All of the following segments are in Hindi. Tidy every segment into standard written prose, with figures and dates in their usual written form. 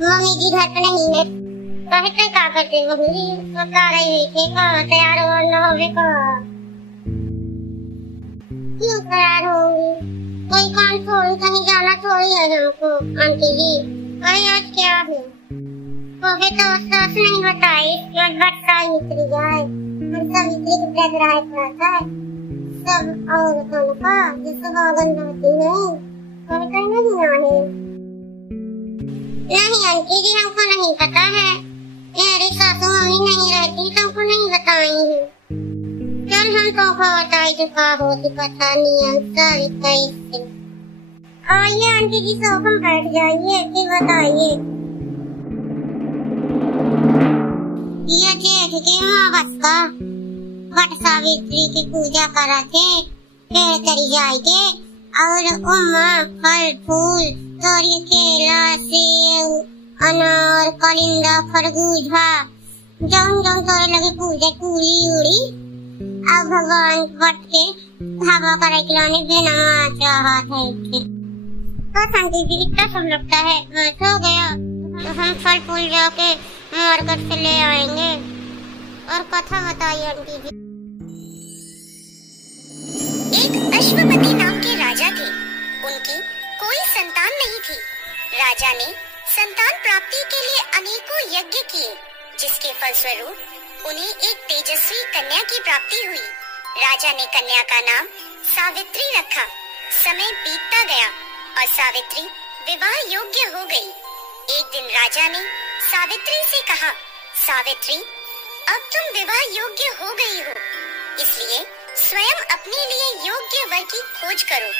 मम्मी जी घर पे नहीं है। कहते क्या करते मम्मी जी बता रही थी का तैयार होना होवे का। क्यों तैयार होंगी? कोई काम थोड़ी कहीं जाना थोड़ी है हमको आंटी जी। कहीं आज क्या है? कभी तो सास नहीं बताई इसके बाद बरसा निकल जाए। हम सब इतनी डर रहा था सब औरतों का जिसे भगवान होती है कभी कहीं नहीं है। नहीं आंटी जी हमको नहीं पता है। मेरी सासू मम्मी नहीं रहती तो हमको नहीं बताई है। चल हम तो बताई तो का होती पता नहीं अंसर कैसे। आइए आंटी जी सोफा में बैठ जाइए फिर बताइए। ये जेठ के अमावस्या वट सावित्री की पूजा करा थे फिर करी जाएगी और उम्मा फल फूल तोरी केला सेब अनार कलिंदा खरबूजा जौन जौन तोरे लगे पूजा पूरी उड़ी अब भगवान वट के हवा करे खिलाने बिना चाहा है तो शांति जी इतना सब लगता है बस हो गया तो हम फल फूल जाके मार्केट से ले आएंगे। और कथा बताइए आंटी जी। एक अश्वपति नाम के राजा थे। उनकी कोई संतान नहीं थी। राजा ने संतान प्राप्ति के लिए अनेकों यज्ञ किए जिसके फलस्वरूप उन्हें एक तेजस्वी कन्या की प्राप्ति हुई। राजा ने कन्या का नाम सावित्री रखा। समय बीतता गया और सावित्री विवाह योग्य हो गई। एक दिन राजा ने सावित्री से कहा, सावित्री अब तुम विवाह योग्य हो गई हो, इसलिए स्वयं अपने लिए योग्य वर की खोज करो।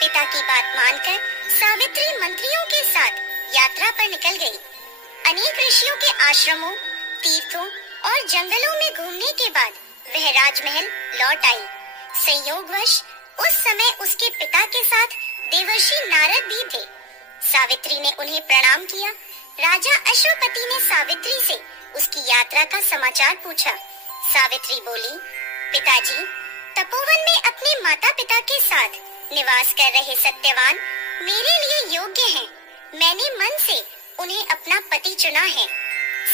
पिता की बात मानकर सावित्री मंत्रियों के साथ यात्रा पर निकल गई। अनेक ऋषियों के आश्रमों, तीर्थों और जंगलों में घूमने के बाद वह राजमहल लौट आई। संयोगवश उस समय उसके पिता के साथ देवर्षि नारद भी थे। सावित्री ने उन्हें प्रणाम किया। राजा अश्वपति ने सावित्री से उसकी यात्रा का समाचार पूछा। सावित्री बोली, पिताजी, तपोवन में अपने माता पिता के साथ निवास कर रहे सत्यवान मेरे लिए योग्य हैं। मैंने मन से उन्हें अपना पति चुना है।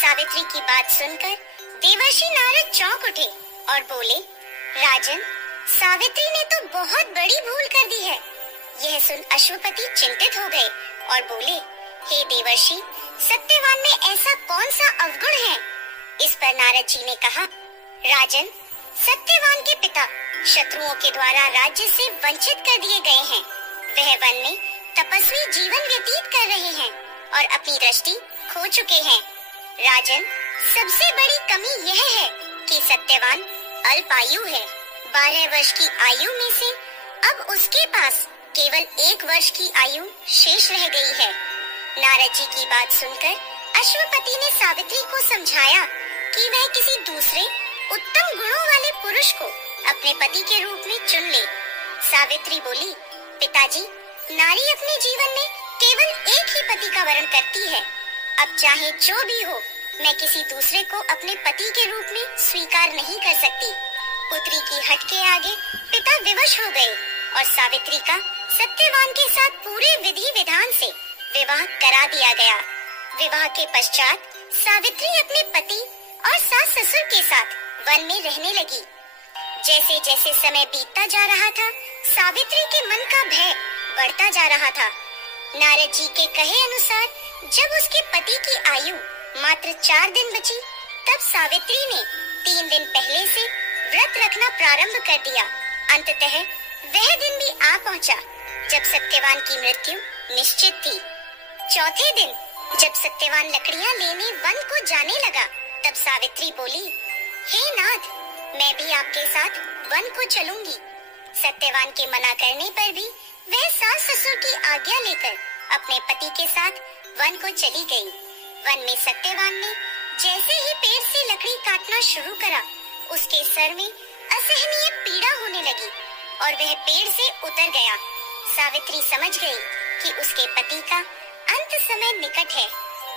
सावित्री की बात सुनकर देवर्षि नारद चौंक उठे और बोले, राजन, सावित्री ने तो बहुत बड़ी भूल कर दी है। यह सुन अश्वपति चिंतित हो गए और बोले, हे देवर्षि, सत्यवान में ऐसा कौन सा अवगुण है? इस पर नारद जी ने कहा, राजन, सत्यवान के पिता शत्रुओं के द्वारा राज्य से वंचित कर दिए गए हैं। वह वन में तपस्वी जीवन व्यतीत कर रहे हैं और अपनी दृष्टि खो चुके हैं। राजन, सबसे बड़ी कमी यह है कि सत्यवान अल्पायु है। 12 वर्ष की आयु में से अब उसके पास केवल 1 वर्ष की आयु शेष रह गई है। नारद जी की बात सुनकर अश्वपति ने सावित्री को समझाया कि वह किसी दूसरे उत्तम गुणों वाले पुरुष को अपने पति के रूप में चुन ले। सावित्री बोली, पिताजी, नारी अपने जीवन में केवल एक ही पति का वरण करती है। अब चाहे जो भी हो, मैं किसी दूसरे को अपने पति के रूप में स्वीकार नहीं कर सकती। पुत्री की हट के आगे पिता विवश हो गए और सावित्री का सत्यवान के साथ पूरे विधि विधान से विवाह करा दिया गया। विवाह के पश्चात सावित्री अपने पति और सास ससुर के साथ वन में रहने लगी। जैसे जैसे समय बीतता जा रहा था, सावित्री के मन का भय बढ़ता जा रहा था। नारद जी के कहे अनुसार जब उसके पति की आयु मात्र 4 दिन बची, तब सावित्री ने 3 दिन पहले से व्रत रखना प्रारंभ कर दिया। अंततः वह दिन भी आ पहुंचा जब सत्यवान की मृत्यु निश्चित थी। चौथे दिन जब सत्यवान लकड़ियां लेने वन को जाने लगा, तब सावित्री बोली, हे नाथ, मैं भी आपके साथ वन को चलूंगी। सत्यवान के मना करने पर भी वह सास ससुर की आज्ञा लेकर अपने पति के साथ वन को चली गई। वन में सत्यवान ने जैसे ही पेड़ से लकड़ी काटना शुरू करा, उसके सर में असहनीय पीड़ा होने लगी और वह पेड़ से उतर गया। सावित्री समझ गई कि उसके पति का अंत समय निकट है,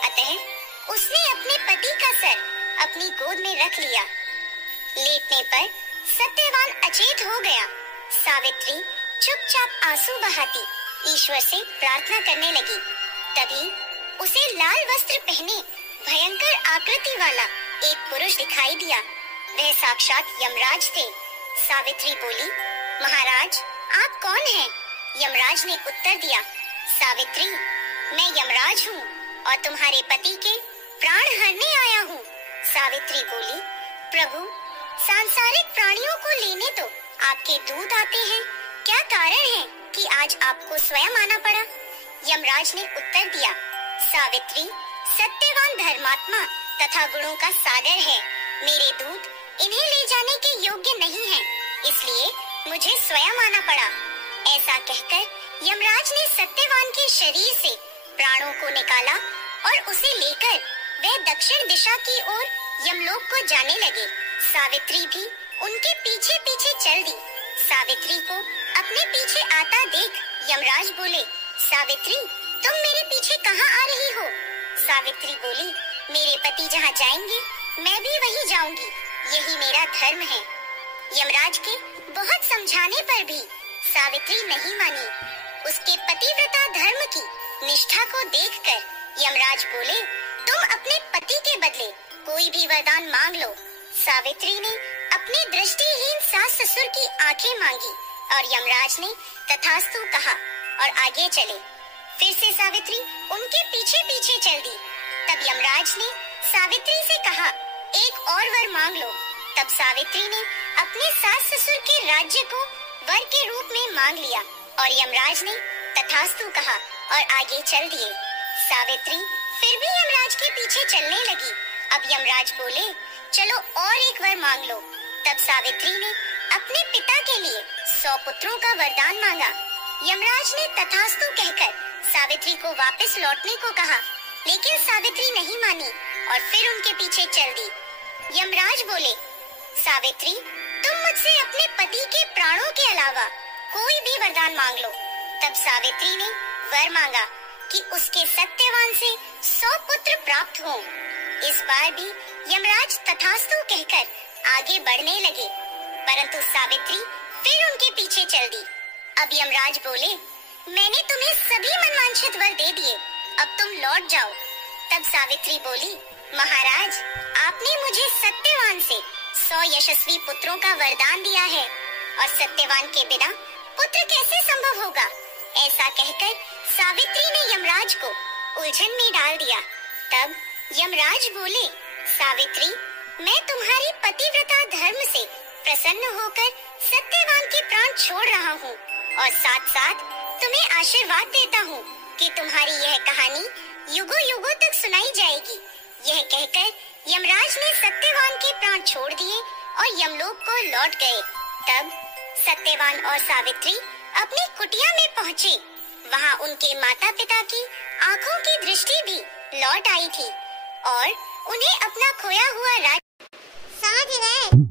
अतः उसने अपने पति का सर अपनी गोद में रख लिया। लेटने पर सत्यवान अचेत हो गया। सावित्री चुपचाप आंसू बहाती ईश्वर से प्रार्थना करने लगी। तभी उसे लाल वस्त्र पहने भयंकर आकृति वाला एक पुरुष दिखाई दिया। वह साक्षात यमराज थे। सावित्री बोली, महाराज आप कौन हैं? यमराज ने उत्तर दिया, सावित्री मैं यमराज हूँ और तुम्हारे पति के प्राण हरने आया हूँ। सावित्री बोली, प्रभु सांसारिक प्राणियों को लेने तो आपके दूत आते हैं, क्या कारण है कि आज आपको स्वयं आना पड़ा? यमराज ने उत्तर दिया, सावित्री सत्यवान धर्मात्मा तथा गुणों का सागर है। मेरे दूत इन्हें ले जाने के योग्य नहीं हैं, इसलिए मुझे स्वयं आना पड़ा। ऐसा कहकर यमराज ने सत्यवान के शरीर से प्राणों को निकाला और उसे लेकर वह दक्षिण दिशा की ओर यमलोक को जाने लगे। सावित्री भी उनके पीछे पीछे चल दी। सावित्री को अपने पीछे आता देख यमराज बोले, सावित्री तुम मेरे पीछे कहाँ आ रही हो? सावित्री बोली, मेरे पति जहाँ जाएंगे मैं भी वहीं जाऊंगी, यही मेरा धर्म है। यमराज के बहुत समझाने पर भी सावित्री नहीं मानी। उसके पतिव्रता धर्म की निष्ठा को देखकर यमराज बोले, तुम अपने पति के बदले कोई भी वरदान मांग लो। सावित्री ने अपने दृष्टिहीन सास ससुर की आंखें मांगी और यमराज ने तथास्तु कहा और आगे चले। फिर से सावित्री उनके पीछे पीछे चल दी। तब यमराज ने सावित्री से कहा, एक और वर मांग लो। तब सावित्री ने अपने सास ससुर के राज्य को वर के रूप में मांग लिया और यमराज ने तथास्तु कहा और आगे चल दिए। सावित्री फिर भी यमराज के पीछे चलने लगी। अब यमराज बोले, चलो और एक वर मांग लो। तब सावित्री ने अपने पिता के लिए 100 पुत्रों का वरदान मांगा। यमराज ने तथास्तु कहकर सावित्री को वापस लौटने को कहा, लेकिन सावित्री नहीं मानी और फिर उनके पीछे चल दी। यमराज बोले, सावित्री तुम मुझसे अपने पति के प्राणों के अलावा कोई भी वरदान मांग लो। तब सावित्री ने वर मांगा कि उसके सत्यवान से 100 पुत्र प्राप्त हों। इस बार भी यमराज तथास्तु कहकर आगे बढ़ने लगे, परंतु सावित्री फिर उनके पीछे चल दी। अब यमराज बोले, मैंने तुम्हें सभी मनवांछित वर दे दिए, अब तुम लौट जाओ। तब सावित्री बोली, महाराज आपने मुझे सत्यवान से 100 यशस्वी पुत्रों का वरदान दिया है और सत्यवान के बिना पुत्र कैसे संभव होगा? ऐसा कहकर सावित्री ने यमराज को उलझन में डाल दिया। तब यमराज बोले, सावित्री मैं तुम्हारी पतिव्रता धर्म से प्रसन्न होकर सत्यवान के प्राण छोड़ रहा हूँ और साथ साथ तुम्हें आशीर्वाद देता हूँ कि तुम्हारी यह कहानी युगों युगों तक सुनाई जाएगी। यह कहकर यमराज ने सत्यवान के प्राण छोड़ दिए और यमलोक को लौट गए। तब सत्यवान और सावित्री अपनी कुटिया में पहुँचे। वहाँ उनके माता पिता की आँखों की दृष्टि भी लौट आई थी और उन्हें अपना खोया हुआ राज्य समझ गए?